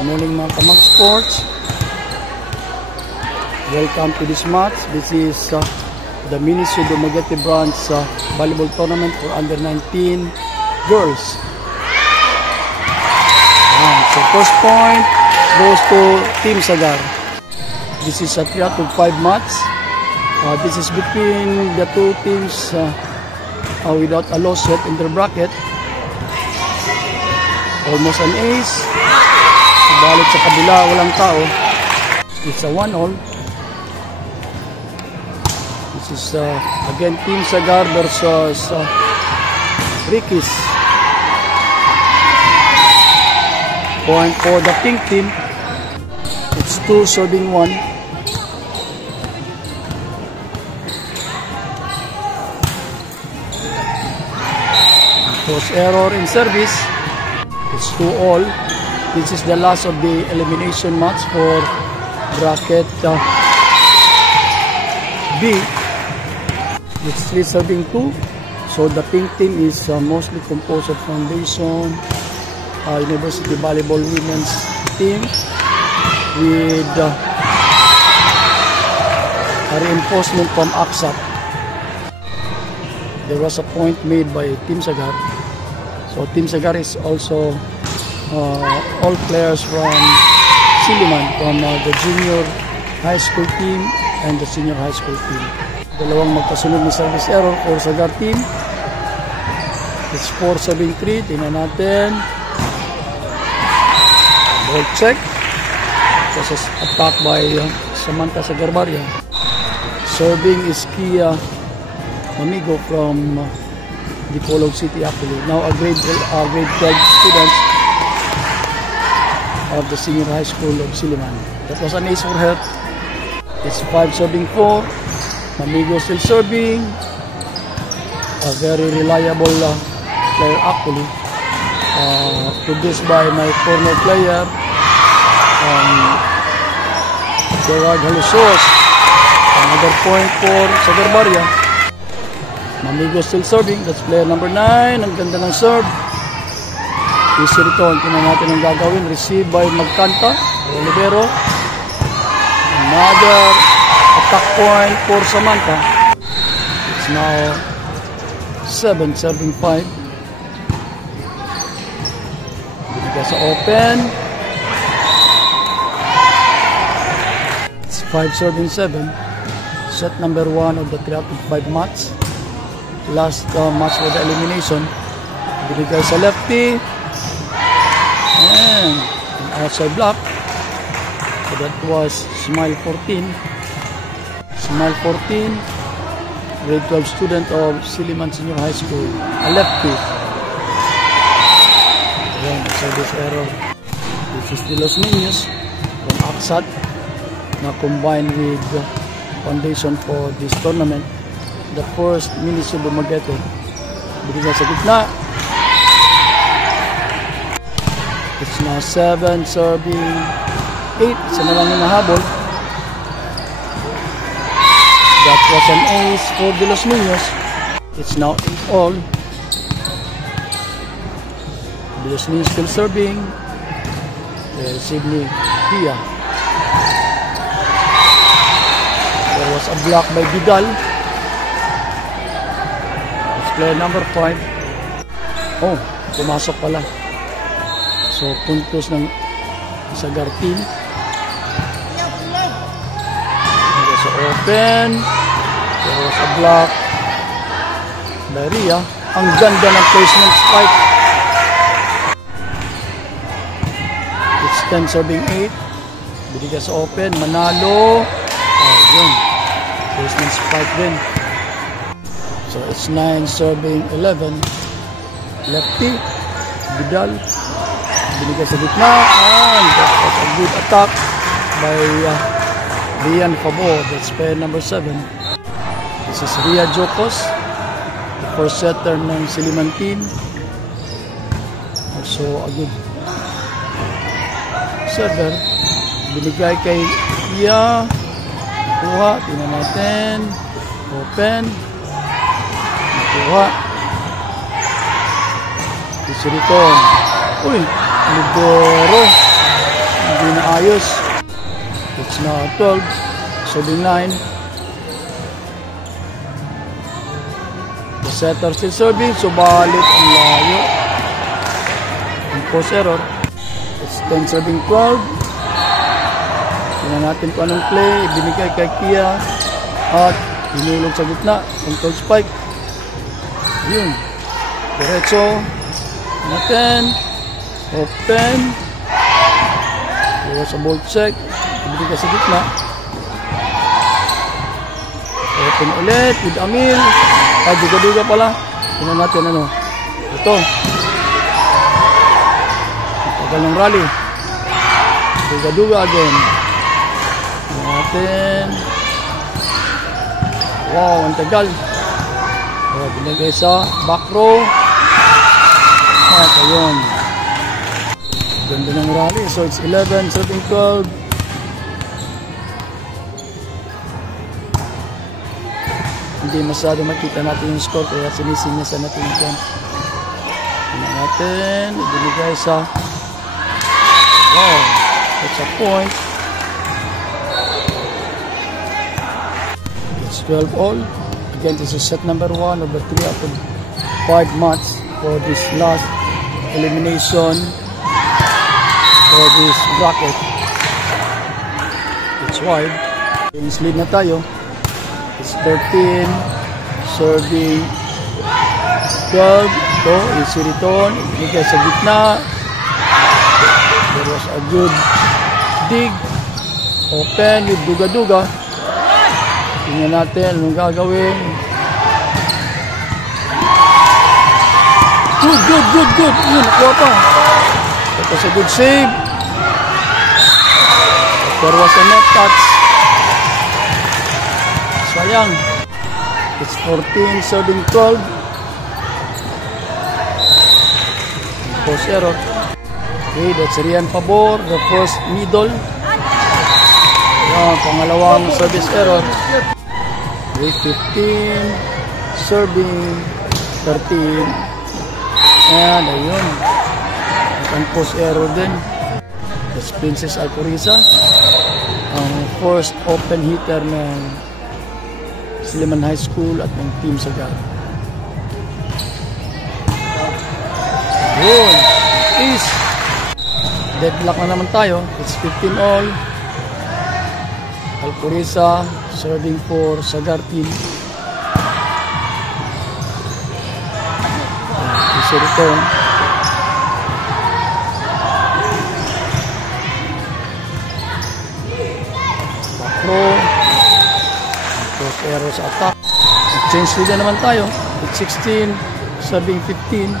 Good morning mga Kamag Sports. Welcome to this match. This is the Miniso Dumaguete Branch volleyball tournament for under 19 girls. So first point goes to Team Sagar. This is a 3-5 match. This is between the two teams without a loss yet in their bracket. Almost an ace. Balik sa kabila, walang tao. It's a 1-all. This is again Team Sagar versus Ricky's. Point for the pink team. It's 2 serving 1. Toss error in service. It's 2-all. This is the last of the elimination match for bracket B. It's 3 serving 2. So the pink team is mostly composed of Foundation University Volleyball Women's team with a reinforcement from AXAP. There was a point made by Team Sagar. So Team Sagar is also all players from Silliman, from the junior high school team and the senior high school team. Dalawang magkasunod na service error for Sagar team. It's 4-7-3. Tingnan natin. Ball check. This is attack by Samantha Sagarbaria. Serving is Kia Amigo from Dipolog City Apollo. Now a grade 12 student of the senior high school of Silliman. That was an ace for her. It's 5 serving 4. Amigo still serving. A very reliable player actually. Produced by my former player Gerard Halusos. Another point for Sagarbaria. Amigo still serving. That's player number 9. Ang ganda ng serve. Easy return. Tingnan natin ang gagawin. Received by Magkanta. Olivero. Another attack point for Samantha. It's now 7 serving 5. Binigay sa open. It's 5 serving 7. Set number 1 of the 3-5 match. Last match for the elimination. Binigay sa lefty. And an outside block. So that was Smile 14. Smile 14. Grade 12 student of Silliman Senior High School. A lefty. Ayan, service error. This is De Los Niños from AXAT na combined with Foundation for this tournament. The first Miniso Dumaguete. Binigay sa gitna. It's now 7 serving 8. Isa na lang hinahabol. That was an ace for De Los Niños. It's now 8-all. De Los Niños still serving. Sydney Pia. There was a block by Vidal. It's player number 5. Oh, pumasok pala. So, puntos ng Sagar team. So, open. There was a block by Ria. Ang ganda ng placement spike. It's 10 serving 8. Binigay sa open. Manalo. Yun. Placement spike din. So, it's 9 serving 11. Lefty. Vidal. Binigay sa gitna, and that was a good attack by Rian Favor. That's player number 7. This is Ria Jocos, the first setter ng Silliman team. Also a good server. Binigay kay Ia. Kuha, tingnan natin. Open. Kuha. This return. Uy, Libero. Hindi na ayos. It's now 12, serving 9. The setter still serving, subalit ang layo. Ang post error. It's 10 serving 12. Tingnan natin kung anong play. Ibinigay kay Kia. At hinulog sa gitna. Control spike. Yun. Diretso. Natin. Open. Iwas sa bolt check. Ibinigay sa gitna. Open ulit. With Amil. Ay, duga-duga pala. Tingnan natin ano. Ito. Tagal ng rally. Duga-duga again. Tingnan natin. Wow, ang tagal. Binigay sa back row. At ayun. Ganda ng rally. So it's 11, serving 12. Hindi masyado makita natin yung score kaya sinisinyasan natin yung camp. Tingnan natin. Ibinigay sa wow. That's a point. It's 12 all. Again, this is set number 1 of the 3 out of 5 match for this last elimination for this bracket. It's wide. Games lead na tayo. It's 13, serving 12. Ito, easy return. Ibigay sa gitna. There was a good dig. Open with duga-duga. Tingnan natin anong gagawin. Good. Yun, nakuha pa. That was a good save. There was a net touch. Sayang. It's 14, serving 12. Post error. Okay, that's Rian Pabor, the first middle. Ayan, pangalawang service error. Okay, 15, serving 13. And ayun. Ang post error din. That's Princess Alcoriza. Ang first open hitter ng Siliman High School at ng Team Sagar. Yun. Is deadlock na naman tayo. It's 15 all. Alcoriza serving for Sagar team. Easy return. Macro. Post error sa attack. Change lead na naman tayo. It's 16 serving 15.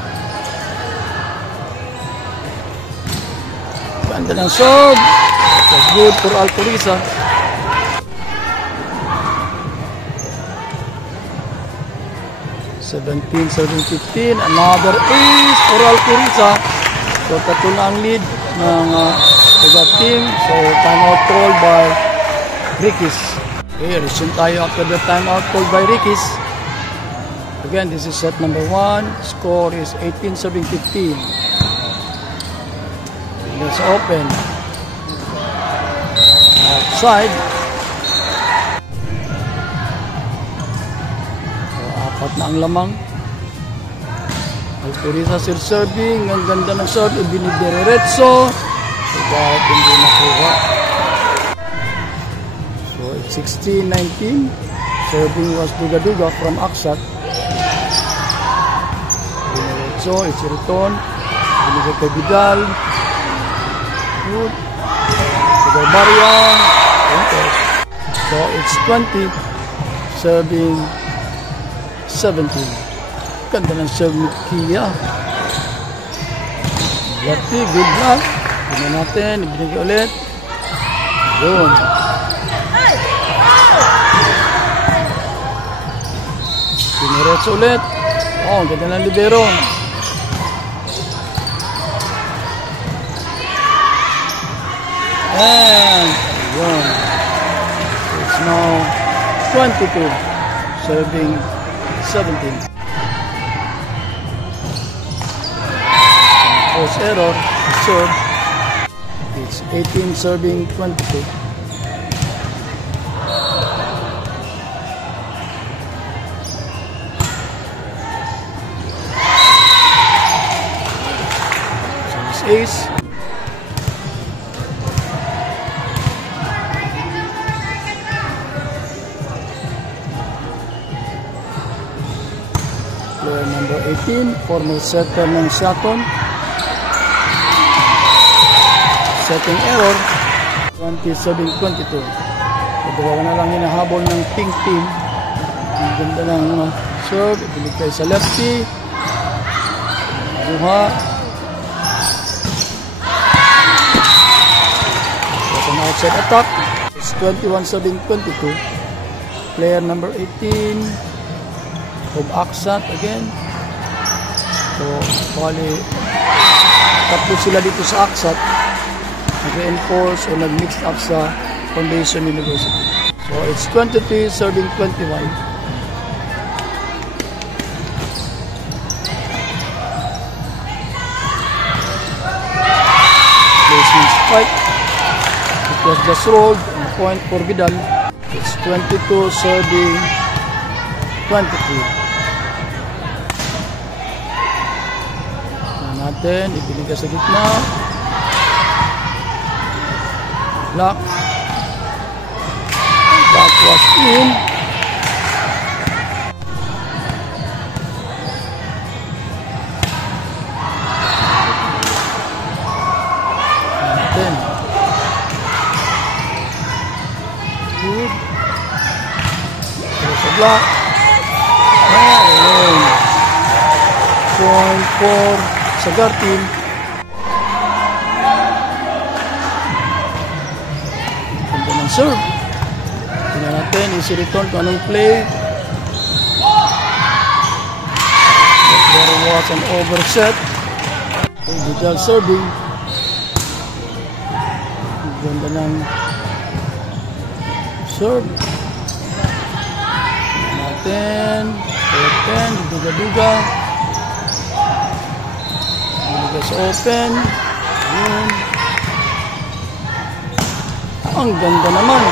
Ganda ng serve. That's good for Alcoriza. Seventeen, 17, 15. Another ace for Alcoriza. So, tatlo na ang lead ng Sagar team. So, timeout call by Rikis. Okay, resume tayo after the timeout call by Rikis. Again, this is set number 1. Score is 18, 15. Let's open. Outside. So, 4 na ang lamang. Alcoriza still serving. Ang ganda ng serve. Ibinidiretso. So, bakit hindi nakuha? So, it's 16, 19. Serving was duga-duga from Akshat. Ibinidiretso. It's return. Binigay kay Vidal. Good. Vidal Marian. So, it's 20. Serving 17. Ganda ng serve ni Kia. Lefty, good luck. Tingnan natin, ibinigay ulit. Yun. Piniretso ulit. Oh, ganda ng libero. And, yun. It's now 22. Serving 17. Post error, serve. It's 18 serving 22. Ace. Player number 18, former setter ng Shotton. Setting error, 20-7-22. Dalawa na lang hinahabol ng pink team. Ang ganda ng serve, ibigay sa lefty. Buha. Outside attack. It's 21-7-22. Player number 18 of Aksat again. So, bali tatlo sila dito sa Aksat. Nag-reinforce o nag-mix up sa Foundation University. So, it's 23-21. Placement spike. It was just rolled, and point for Vidal. It's 22-23. Natin, ibigay sa gitna. Block. That was in. Natin. Good. There's a block. Ayun. Point for Sagartin. Ganda ng serve. Tingnan natin, easy return kung anong play. There was an overset. Digital serving. Ganda ng serve. Tingnan natin. Open, duga-duga. Duga open. Yun. Ang ganda naman.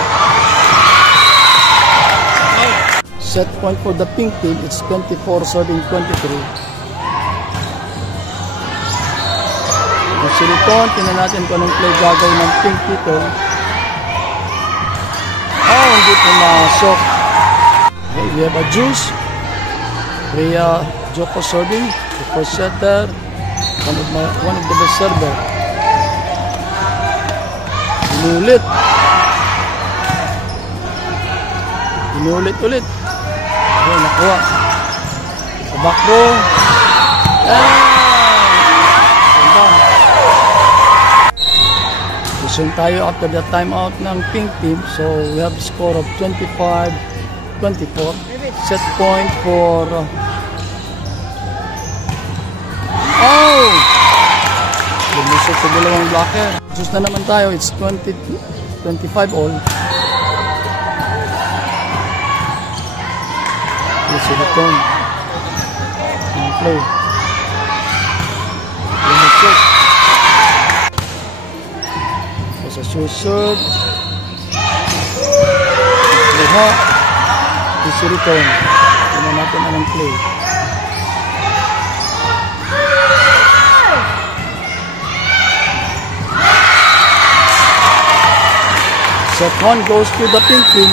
Set point for the pink team. It's 24-23. Siliton, tingnan natin kung anong play gagawin ng pink dito. Oh, hindi pumasok. Okay, we have a juice. Rhea Joko serving. The first setter. One of the best server. Inulit. Inulit-ulit. Okay, nakuha. Sa back row. Kusong tayo after the timeout ng pink team. So, we have a score of 25-24. Set point for... Lumusok sa dalawang blocker. Just na naman tayo. It's 25 all. Let's see the turn. Play. Lumusok. Sa shoot. Luha. Let's see the turn. Tignan natin anong play. Set one goes to the pink team.